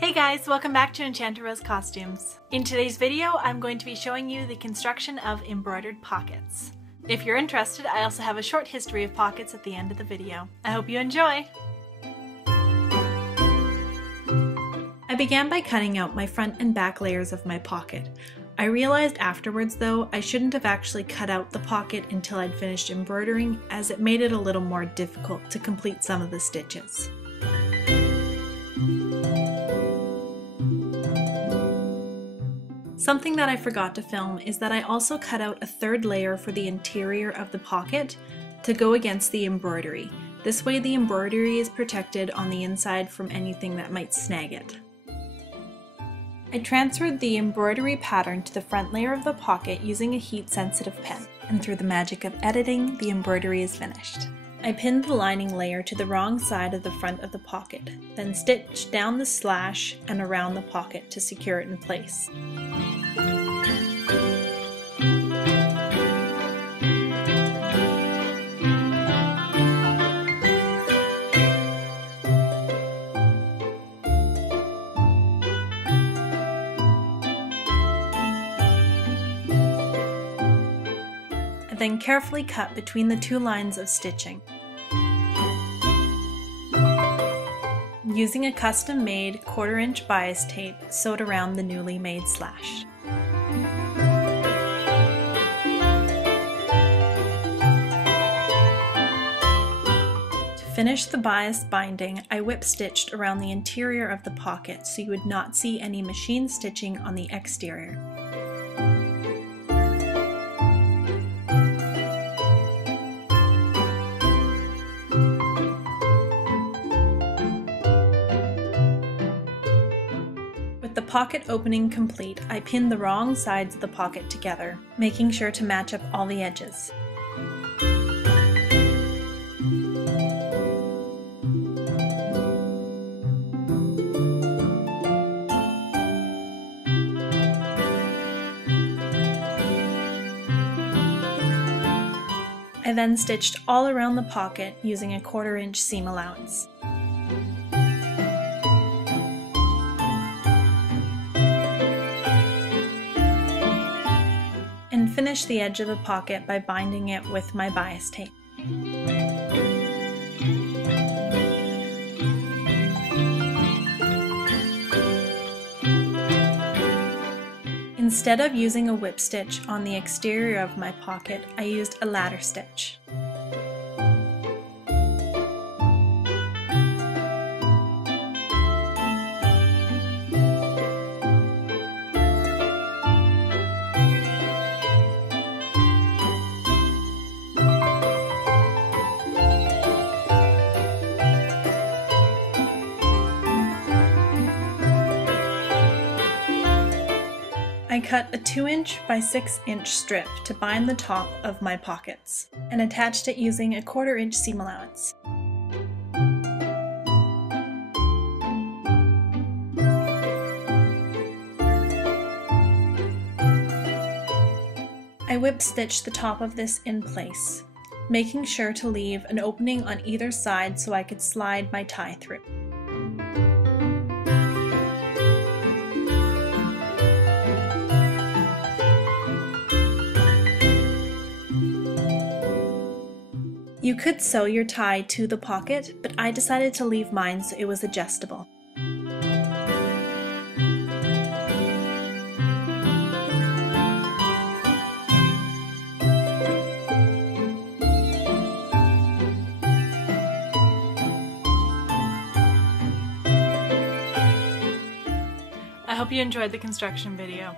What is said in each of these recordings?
Hey guys, welcome back to Enchanted Costumes. In today's video, I'm going to be showing you the construction of embroidered pockets. If you're interested, I also have a short history of pockets at the end of the video. I hope you enjoy! I began by cutting out my front and back layers of my pocket. I realized afterwards though, I shouldn't have actually cut out the pocket until I'd finished embroidering, as it made it a little more difficult to complete some of the stitches. Something that I forgot to film is that I also cut out a third layer for the interior of the pocket to go against the embroidery. This way the embroidery is protected on the inside from anything that might snag it. I transferred the embroidery pattern to the front layer of the pocket using a heat-sensitive pen, and through the magic of editing, the embroidery is finished. I pinned the lining layer to the wrong side of the front of the pocket, then stitched down the slash and around the pocket to secure it in place. Then carefully cut between the two lines of stitching. Using a custom-made 1/4-inch bias tape sewed around the newly made slash. To finish the bias binding, I whip stitched around the interior of the pocket so you would not see any machine stitching on the exterior. The pocket opening complete, I pinned the wrong sides of the pocket together, making sure to match up all the edges. I then stitched all around the pocket using a 1/4-inch seam allowance. And finish the edge of the pocket by binding it with my bias tape. Instead of using a whip stitch on the exterior of my pocket, I used a ladder stitch. I cut a 2-inch by 6-inch strip to bind the top of my pockets, and attached it using a 1/4-inch seam allowance. I whip stitched the top of this in place, making sure to leave an opening on either side so I could slide my tie through. You could sew your tie to the pocket, but I decided to leave mine so it was adjustable. I hope you enjoyed the construction video.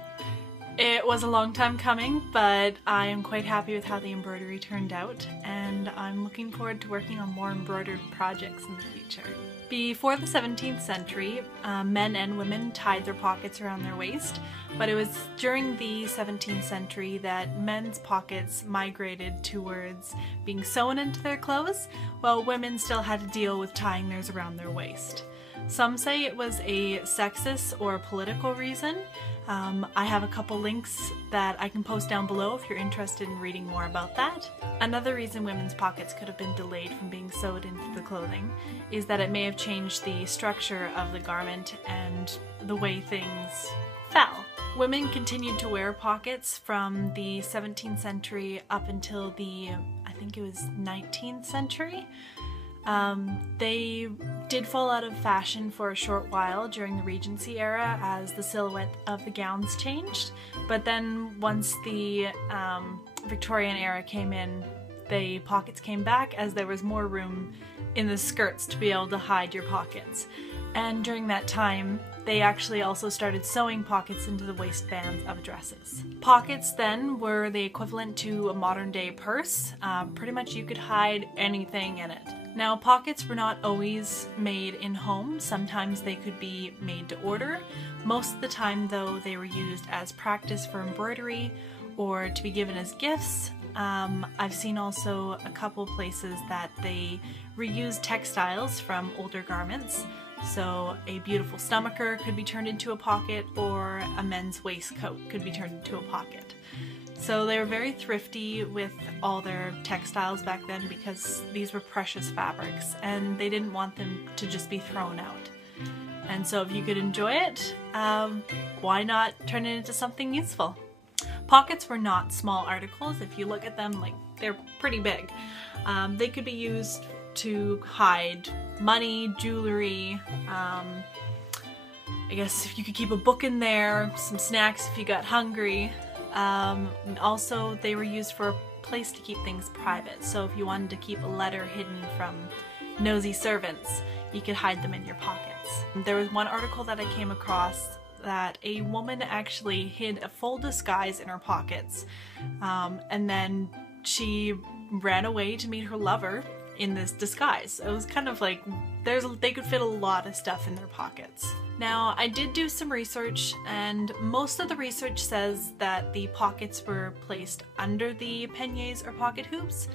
It was a long time coming, but I am quite happy with how the embroidery turned out, and I'm looking forward to working on more embroidered projects in the future. Before the 17th century, men and women tied their pockets around their waist, but it was during the 17th century that men's pockets migrated towards being sewn into their clothes, while women still had to deal with tying theirs around their waist. Some say it was a sexist or political reason, I have a couple links that I can post down below if you're interested in reading more about that. Another reason women's pockets could have been delayed from being sewed into the clothing is that it may have changed the structure of the garment and the way things fell. Women continued to wear pockets from the 17th century up until the, I think it was 19th century. They did fall out of fashion for a short while during the Regency era as the silhouette of the gowns changed, but then once the Victorian era came in, the pockets came back as there was more room in the skirts to be able to hide your pockets. And during that time, they actually also started sewing pockets into the waistbands of dresses. Pockets then were the equivalent to a modern day purse. Pretty much you could hide anything in it. Now, pockets were not always made in home. Sometimes they could be made to order. Most of the time though, they were used as practice for embroidery or to be given as gifts. I've seen also a couple places that they reused textiles from older garments. So a beautiful stomacher could be turned into a pocket, or a men's waistcoat could be turned into a pocket. So they were very thrifty with all their textiles back then because these were precious fabrics and they didn't want them to just be thrown out. And so if you could enjoy it, why not turn it into something useful? Pockets were not small articles. If you look at them, like, they're pretty big. They could be used to hide money, jewelry, I guess if you could keep a book in there, some snacks if you got hungry. Also, they were used for a place to keep things private. So if you wanted to keep a letter hidden from nosy servants, you could hide them in your pockets. There was one article that I came across that a woman actually hid a full disguise in her pockets, and then she ran away to meet her lover in this disguise. It was kind of like they could fit a lot of stuff in their pockets. Now, I did do some research, and most of the research says that the pockets were placed under the peignets or pocket hoops,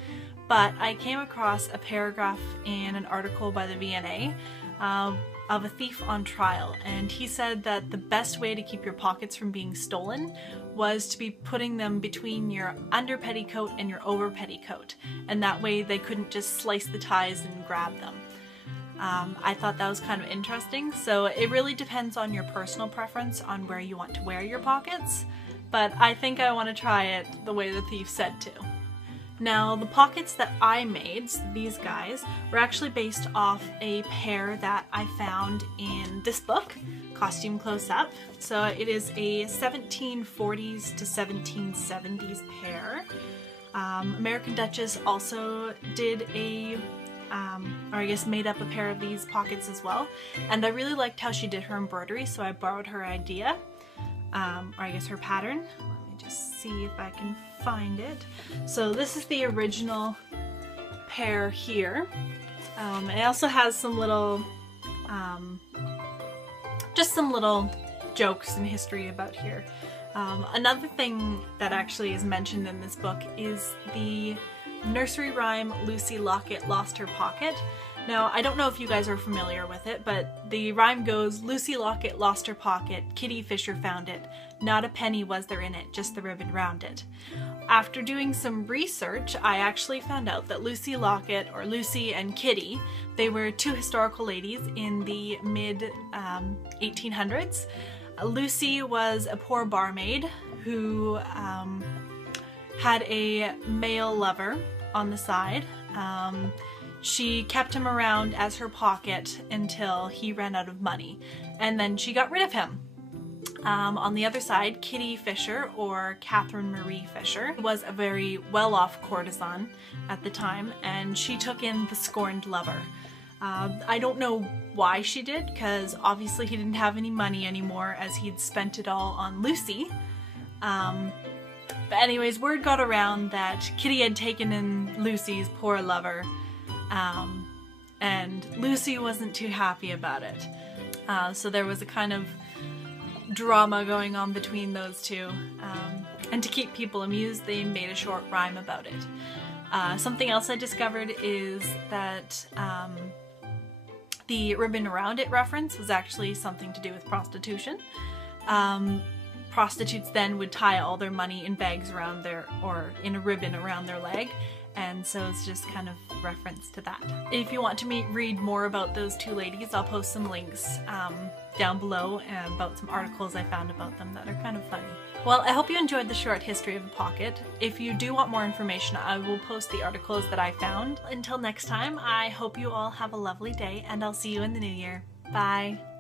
but I came across a paragraph in an article by the V&A of a thief on trial, and he said that the best way to keep your pockets from being stolen was to be putting them between your under petticoat and your over petticoat, and that way they couldn't just slice the ties and grab them. I thought that was kind of interesting. So it really depends on your personal preference on where you want to wear your pockets, but I think I want to try it the way the thief said to. Now, the pockets that I made, these guys, were actually based off a pair that I found in this book, Costume Close Up. So it is a 1740s to 1770s pair. American Duchess also did a, or I guess made up a pair of these pockets as well. And I really liked how she did her embroidery, so I borrowed her idea, or I guess her pattern. Let me just see if I can find it. So this is the original pair here. It also has some little, just some little jokes and history about here. Another thing that actually is mentioned in this book is the nursery rhyme Lucy Locket lost her pocket. Now, I don't know if you guys are familiar with it, but the rhyme goes, Lucy Locket lost her pocket, Kitty Fisher found it, not a penny was there in it, just the ribbon round it. After doing some research, I actually found out that Lucy Locket, or Lucy and Kitty, they were two historical ladies in the mid 1800s. Lucy was a poor barmaid who had a male lover on the side. She kept him around as her pocket until he ran out of money, and then she got rid of him. On the other side, Kitty Fisher, or Catherine Marie Fisher, was a very well-off courtesan at the time, and she took in the scorned lover. I don't know why she did, because obviously he didn't have any money anymore as he'd spent it all on Lucy. But anyways, word got around that Kitty had taken in Lucy's poor lover, and Lucy wasn't too happy about it. So there was a kind of drama going on between those two, and to keep people amused, they made a short rhyme about it. Something else I discovered is that the ribbon around it reference was actually something to do with prostitution. prostitutes then would tie all their money in bags around or in a ribbon around their leg. And so it's just kind of reference to that. If you want to read more about those two ladies, I'll post some links down below about some articles I found about them that are kind of funny. Well, I hope you enjoyed the short history of the pocket. If you do want more information, I will post the articles that I found. Until next time, I hope you all have a lovely day, and I'll see you in the new year. Bye!